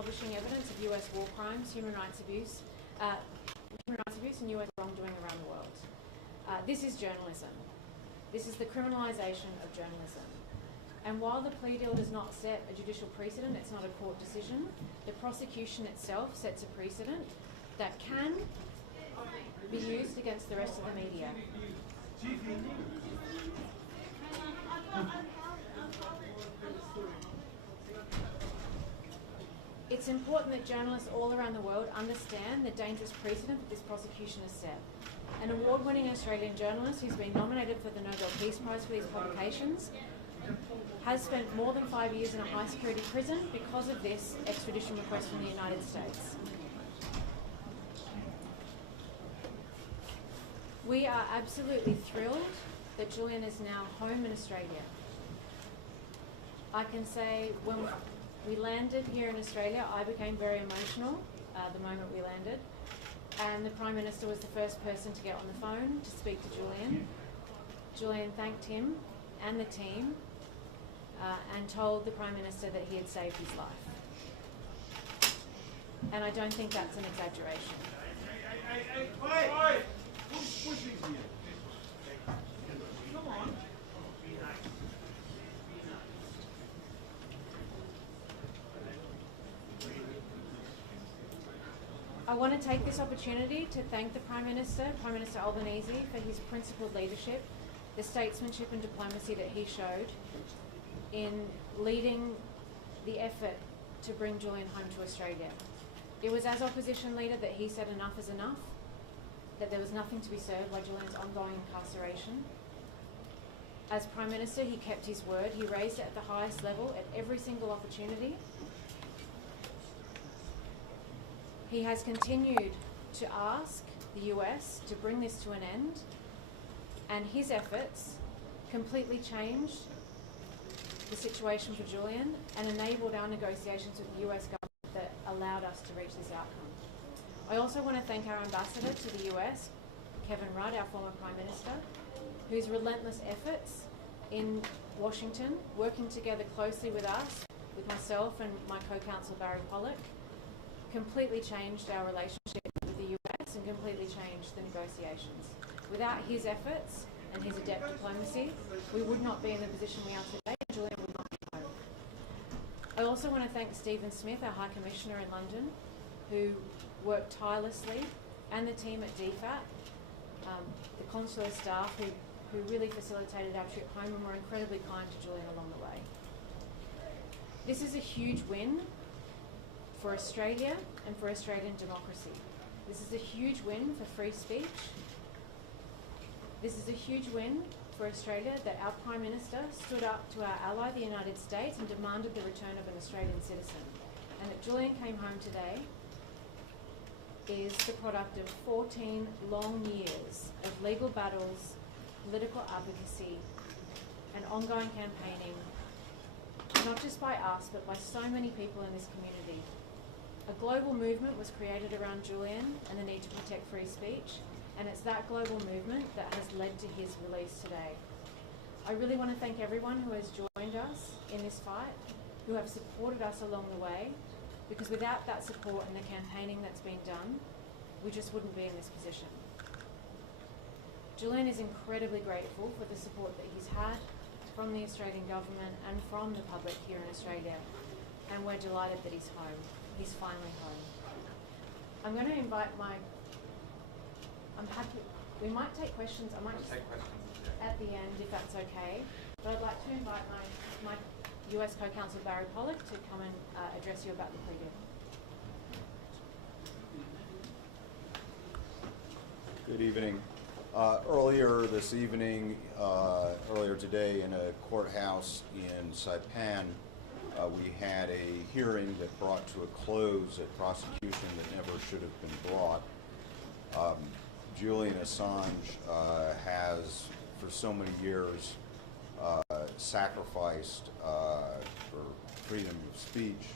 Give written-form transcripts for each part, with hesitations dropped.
publishing evidence of US war crimes, human rights abuse and US wrongdoing around the world. This is journalism. This is the criminalisation of journalism. And while the plea deal does not set a judicial precedent, it's not a court decision, the prosecution itself sets a precedent that can be used against the rest of the media. It's important that journalists all around the world understand the dangerous precedent that this prosecution has set. An award-winning Australian journalist who's been nominated for the Nobel Peace Prize for these publications has spent more than 5 years in a high-security prison because of this extradition request from the United States. We are absolutely thrilled that Julian is now home in Australia. I can say when we landed here in Australia, I became very emotional the moment we landed, and the Prime Minister was the first person to get on the phone to speak to Julian. Julian thanked him and the team and told the Prime Minister that he had saved his life. And I don't think that's an exaggeration. Come on. I want to take this opportunity to thank the Prime Minister Albanese, for his principled leadership, the statesmanship and diplomacy that he showed in leading the effort to bring Julian home to Australia. It was as opposition leader that he said enough is enough, that there was nothing to be served by Julian's ongoing incarceration. As Prime Minister, he kept his word. He raised it at the highest level at every single opportunity. He has continued to ask the US to bring this to an end, and his efforts completely changed the situation for Julian and enabled our negotiations with the US government that allowed us to reach this outcome. I also want to thank our ambassador to the US, Kevin Rudd, our former Prime Minister, whose relentless efforts in Washington, working together closely with us, with myself and my co-counsel Barry Pollock, completely changed our relationship with the US and completely changed the negotiations. Without his efforts and his adept diplomacy, we would not be in the position we are today, and Julian would not be home. I also want to thank Stephen Smith, our High Commissioner in London, who worked tirelessly, and the team at DFAT, the consular staff who really facilitated our trip home and were incredibly kind to Julian along the way. This is a huge win for Australia and for Australian democracy. This is a huge win for free speech. This is a huge win for Australia that our Prime Minister stood up to our ally, the United States, and demanded the return of an Australian citizen. And that Julian came home today is the product of 14 long years of legal battles, political advocacy, and ongoing campaigning, not just by us, but by so many people in this community. A global movement was created around Julian and the need to protect free speech, and it's that global movement that has led to his release today. I really want to thank everyone who has joined us in this fight, who have supported us along the way, because without that support and the campaigning that's been done, we just wouldn't be in this position. Julian is incredibly grateful for the support that he's had from the Australian government and from the public here in Australia, and we're delighted that he's home. He's finally home. I'm going to invite we might take questions. I might just take questions at the end if that's okay. But I'd like to invite my US co-counsel Barry Pollock to come and address you about the plea deal. Good evening. Earlier today in a courthouse in Saipan, we had a hearing that brought to a close a prosecution that never should have been brought. Julian Assange has, for so many years, sacrificed for freedom of speech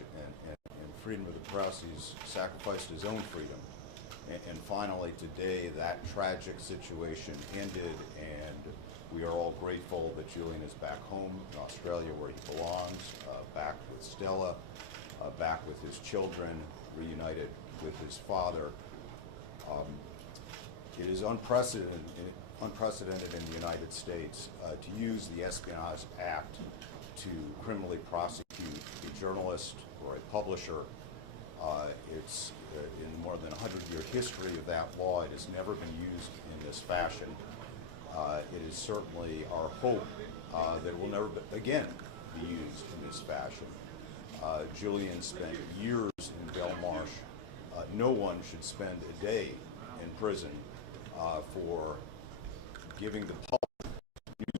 and freedom of the press. He's sacrificed his own freedom. And finally today that tragic situation ended, and we are all grateful that Julian is back home in Australia where he belongs, back with Stella, back with his children, reunited with his father. It is unprecedented in the United States to use the Espionage Act to criminally prosecute a journalist or a publisher. It's in more than 100-year history of that law, it has never been used in this fashion. It is certainly our hope that it will never again be used in this fashion. Julian spent years in Belmarsh. No one should spend a day in prison for giving the public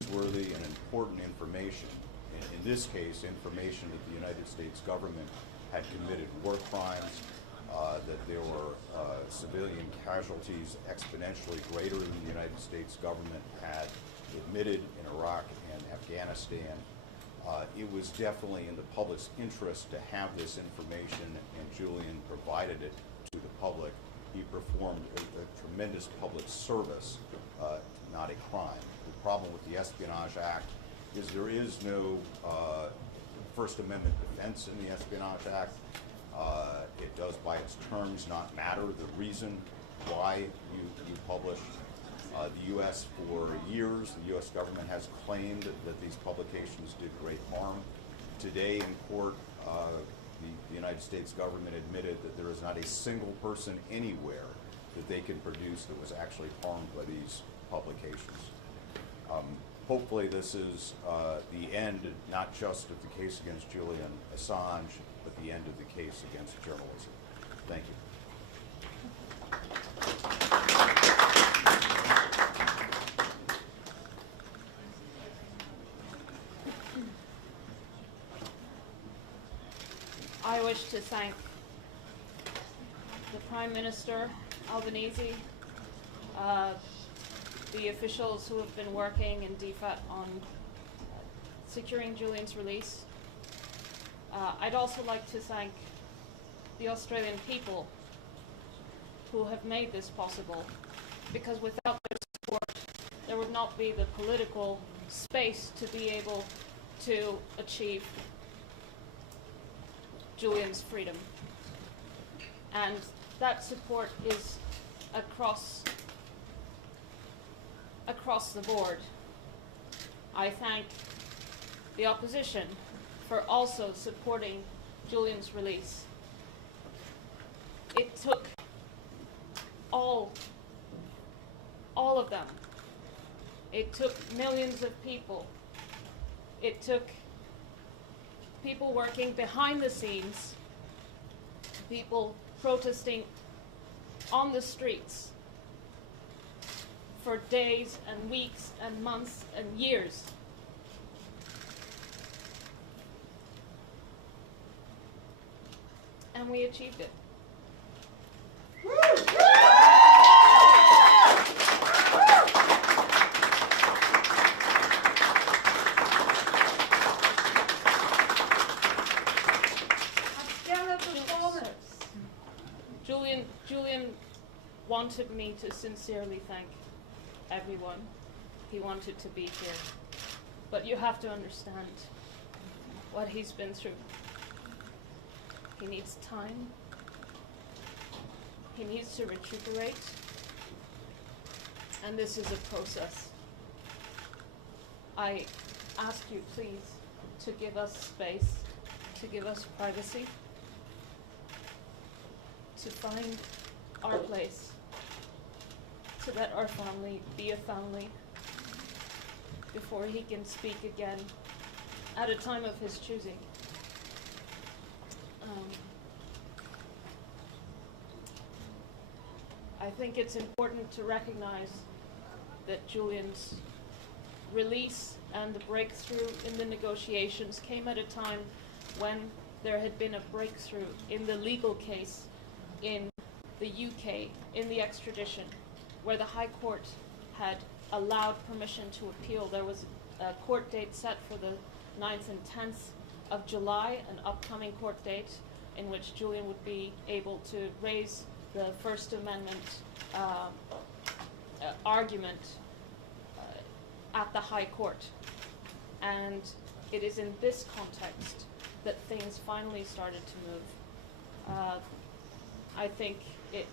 newsworthy and important information. In this case, information that the United States government had committed war crimes, that there were civilian casualties exponentially greater than the United States government had admitted in Iraq and Afghanistan. It was definitely in the public's interest to have this information, and Julian provided it to the public. He performed a tremendous public service, not a crime. The problem with the Espionage Act is there is no First Amendment defense in the Espionage Act. It does, by its terms, not matter the reason why you publish. The U.S. for years, the U.S. government has claimed that these publications did great harm. Today in court, the United States government admitted that there is not a single person anywhere that they can produce that was actually harmed by these publications. Hopefully this is the end, not just of the case against Julian Assange, but the end of the case against journalism. Thank you. I wish to thank the Prime Minister, Albanese, the officials who have been working in DFAT on securing Julian's release. I'd also like to thank the Australian people who have made this possible, because without their support, there would not be the political space to be able to achieve Julian's freedom. And that support is across the board. I thank the opposition for also supporting Julian's release. It took all of them. It took millions of people. It took people working behind the scenes, people protesting on the streets for days and weeks and months and years. And we achieved it. Julian wanted me to sincerely thank everyone. He wanted to be here. But you have to understand what he's been through. He needs time. He needs to recuperate. And this is a process. I ask you, please, to give us space, to give us privacy, to find our place, to let our family be a family before he can speak again at a time of his choosing. I think it's important to recognize that Julian's release and the breakthrough in the negotiations came at a time when there had been a breakthrough in the legal case in the UK, in the extradition, where the High Court had allowed permission to appeal. There was a court date set for the 9th and 10th of July, an upcoming court date in which Julian would be able to raise the First Amendment argument at the High Court. And it is in this context that things finally started to move. I think it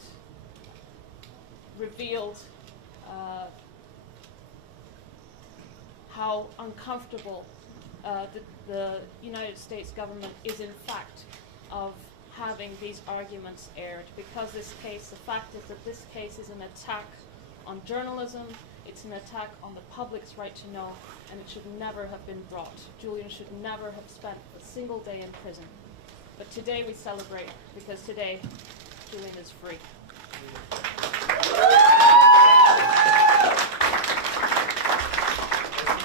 revealed how uncomfortable the United States government is in fact of having these arguments aired, because this case, the fact is that this case is an attack on journalism, it's an attack on the public's right to know, and it should never have been brought. Julian should never have spent a single day in prison. But today we celebrate, because today Julian is free.